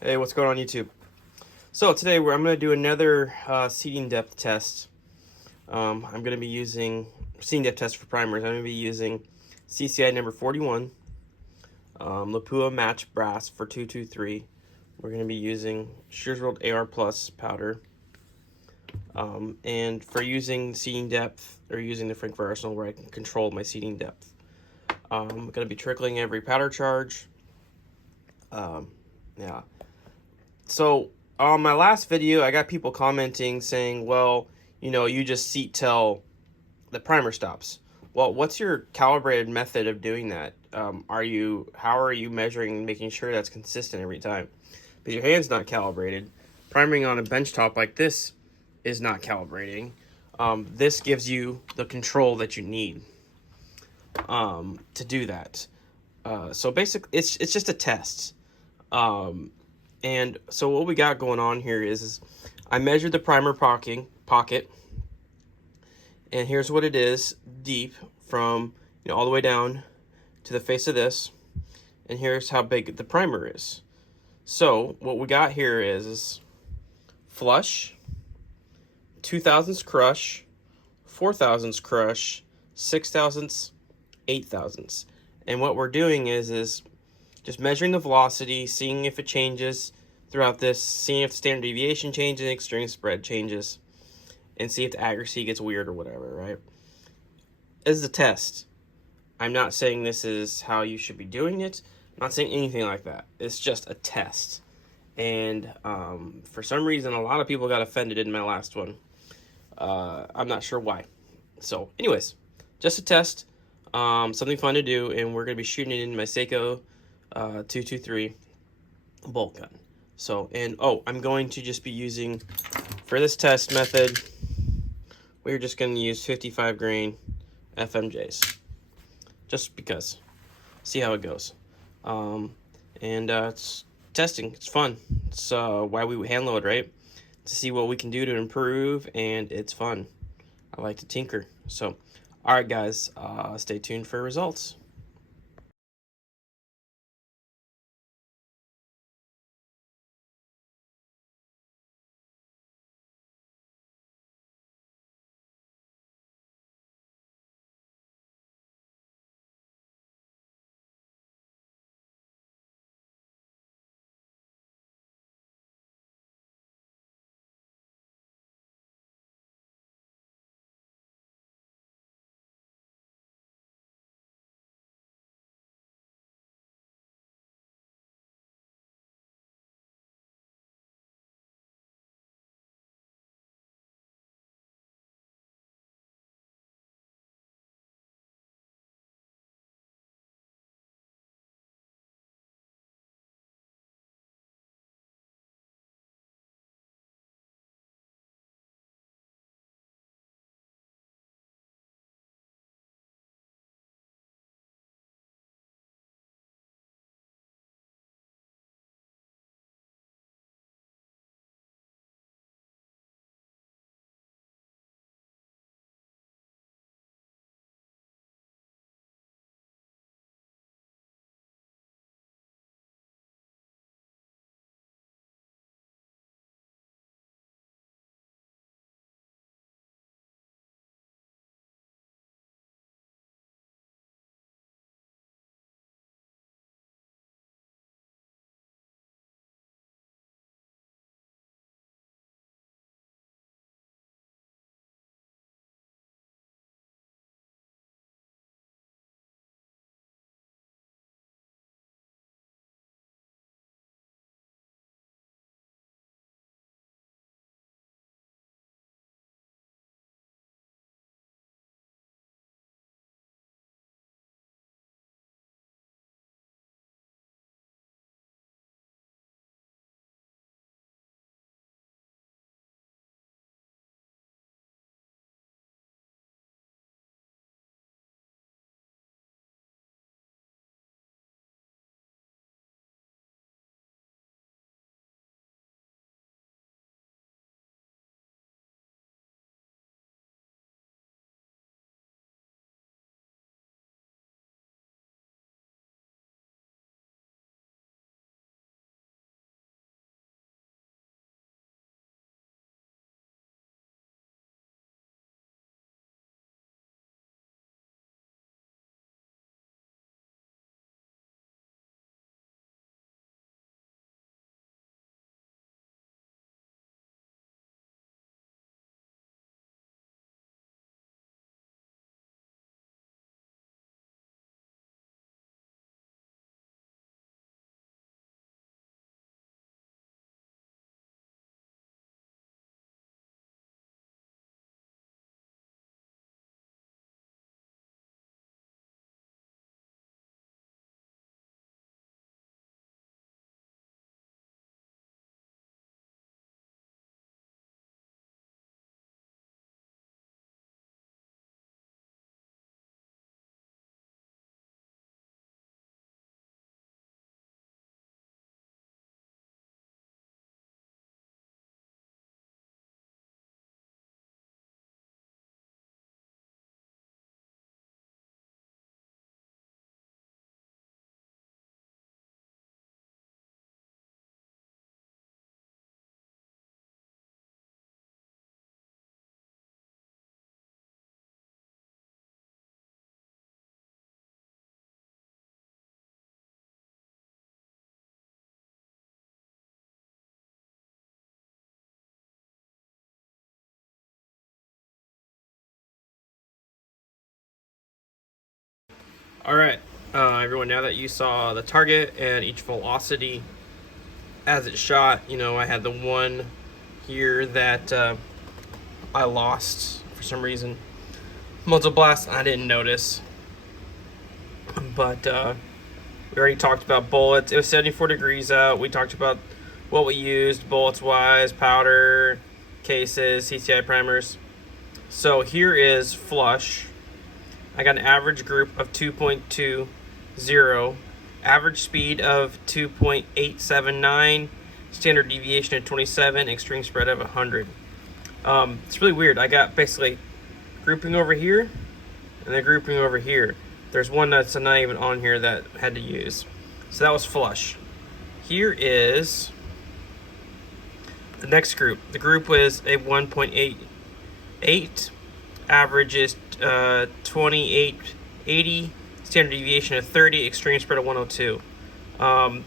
Hey, what's going on YouTube? So today I'm going to do another seating depth test. I'm going to be using seating depth test for primers. I'm going to be using CCI number 41, Lapua Match brass for 223. We're going to be using Shears World AR Plus powder. And for using seating depth or using the Frankfurt Arsenal where I can control my seating depth, I'm going to be trickling every powder charge. Yeah. So on my last video, I got people commenting saying, well, you just seat till the primer stops. Well, what's your calibrated method of doing that? How are you measuring, making sure that's consistent every time? Because your hand's not calibrated. Primering on a bench top like this is not calibrating. This gives you the control that you need to do that. So basically, it's just a test. And so what we got going on here is I measured the primer pocket, and here's what it is deep from all the way down to the face of this, and here's how big the primer is. So what we got here is flush, 2/1000 crush, 4/1000 crush, 6/1000, 8/1000, and what we're doing is just measuring the velocity, seeing if it changes throughout this, seeing if the standard deviation changes, extreme spread changes, and see if the accuracy gets weird or whatever, right? This is a test. I'm not saying this is how you should be doing it. I'm not saying anything like that. It's just a test. And for some reason, a lot of people got offended in my last one. I'm not sure why. So anyways, just a test. Something fun to do, and we're going to be shooting it in my Seiko 223 bolt gun. So, and I'm going to just be using, for this test method, we're just going to use 55 grain FMJs. Just because. See how it goes. It's testing. It's fun. It's why we hand load, right? To see what we can do to improve, and it's fun. I like to tinker. So, alright guys, stay tuned for results. All right, everyone, now that you saw the target and each velocity as it shot, you know, I had the one here that I lost for some reason. Muzzle blast, I didn't notice. But we already talked about bullets. It was 74 degrees out. We talked about what we used, bullets-wise, powder, cases, CCI primers. So here is flush. I got an average group of 2.20, average speed of 2.879, standard deviation of 27, extreme spread of 100. It's really weird. I got basically grouping over here and then grouping over here. There's one that's not even on here that I had to use. So that was flush. Here is the next group. The group was a 1.88. Average is 2880. Standard deviation of 30. Extreme spread of 102.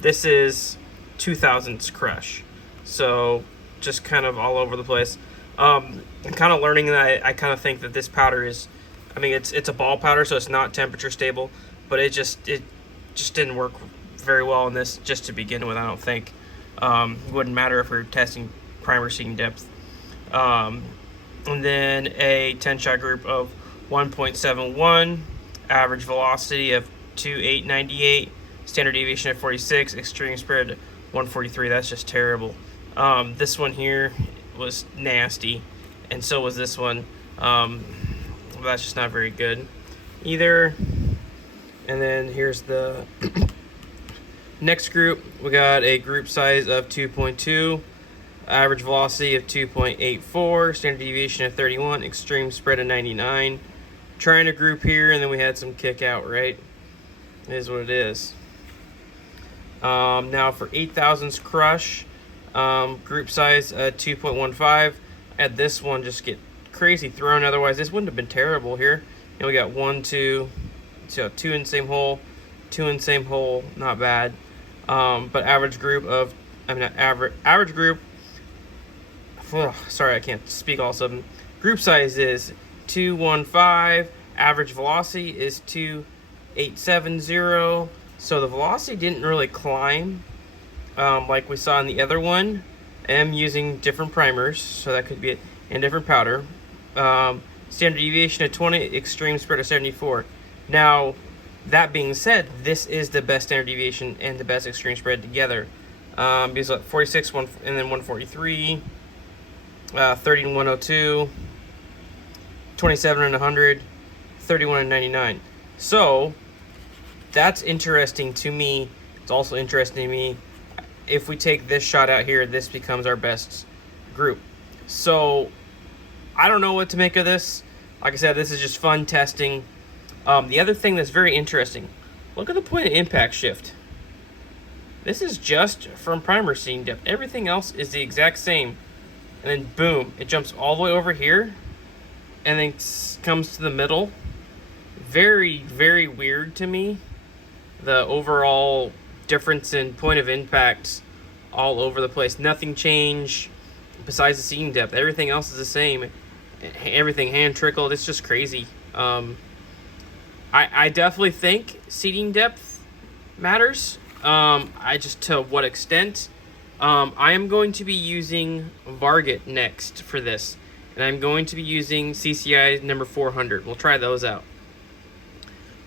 This is 2000s crush. So just kind of all over the place. I'm kind of learning that I kind of think that this powder is, I mean, it's a ball powder, so it's not temperature stable, but it just didn't work very well in this just to begin with. I don't think it wouldn't matter if we were testing primer seating depth. And then a 10-shot group of 1.71, average velocity of 2.898, standard deviation of 46, extreme spread 143. That's just terrible. This one here was nasty, and so was this one. That's just not very good either. And then here's the next group. We got a group size of 2.2, average velocity of 2.84, standard deviation of 31, extreme spread of 99. Trying to group here, and then we had some kick out, right? It is what it is. Now for 8000s crush, group size 2.15. I had this one just get crazy thrown, otherwise this wouldn't have been terrible here. And we got 1, 2, so 2 in the same hole, 2 in the same hole, not bad. But average group of, average group, sorry, I can't speak all of a sudden. Group size is 215, average velocity is 2.870. So the velocity didn't really climb like we saw in the other one. I am using different primers, so that could be it, and different powder. Standard deviation of 20, extreme spread of 74. Now, that being said, this is the best standard deviation and the best extreme spread together. Because 46, and then 143, 30 and 102, 27 and 100, 31 and 99. So, that's interesting to me. It's also interesting to me. If we take this shot out here, this becomes our best group. So, I don't know what to make of this. Like I said, this is just fun testing. The other thing that's very interesting, look at the point of impact shift. This is just from primer seating depth. Everything else is the exact same. And then boom, it jumps all the way over here and then comes to the middle. Very, very weird to me. The overall difference in point of impact all over the place. Nothing changed besides the seating depth. Everything else is the same. Everything hand trickled. It's just crazy. I definitely think seating depth matters. I just to what extent. I am going to be using Varget next for this, and I'm going to be using CCI number 400. We'll try those out.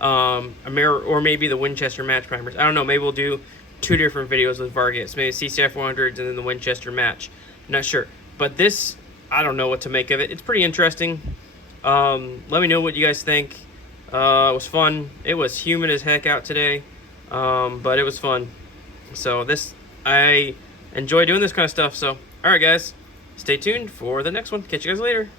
Or maybe the Winchester match primers. I don't know. Maybe we'll do 2 different videos with Varget. So maybe CCI 400s and then the Winchester match. I'm not sure, but this, I don't know what to make of it. It's pretty interesting. Let me know what you guys think. It was fun. It was humid as heck out today, but it was fun. So I enjoy doing this kind of stuff. So, all right, guys, stay tuned for the next one. Catch you guys later.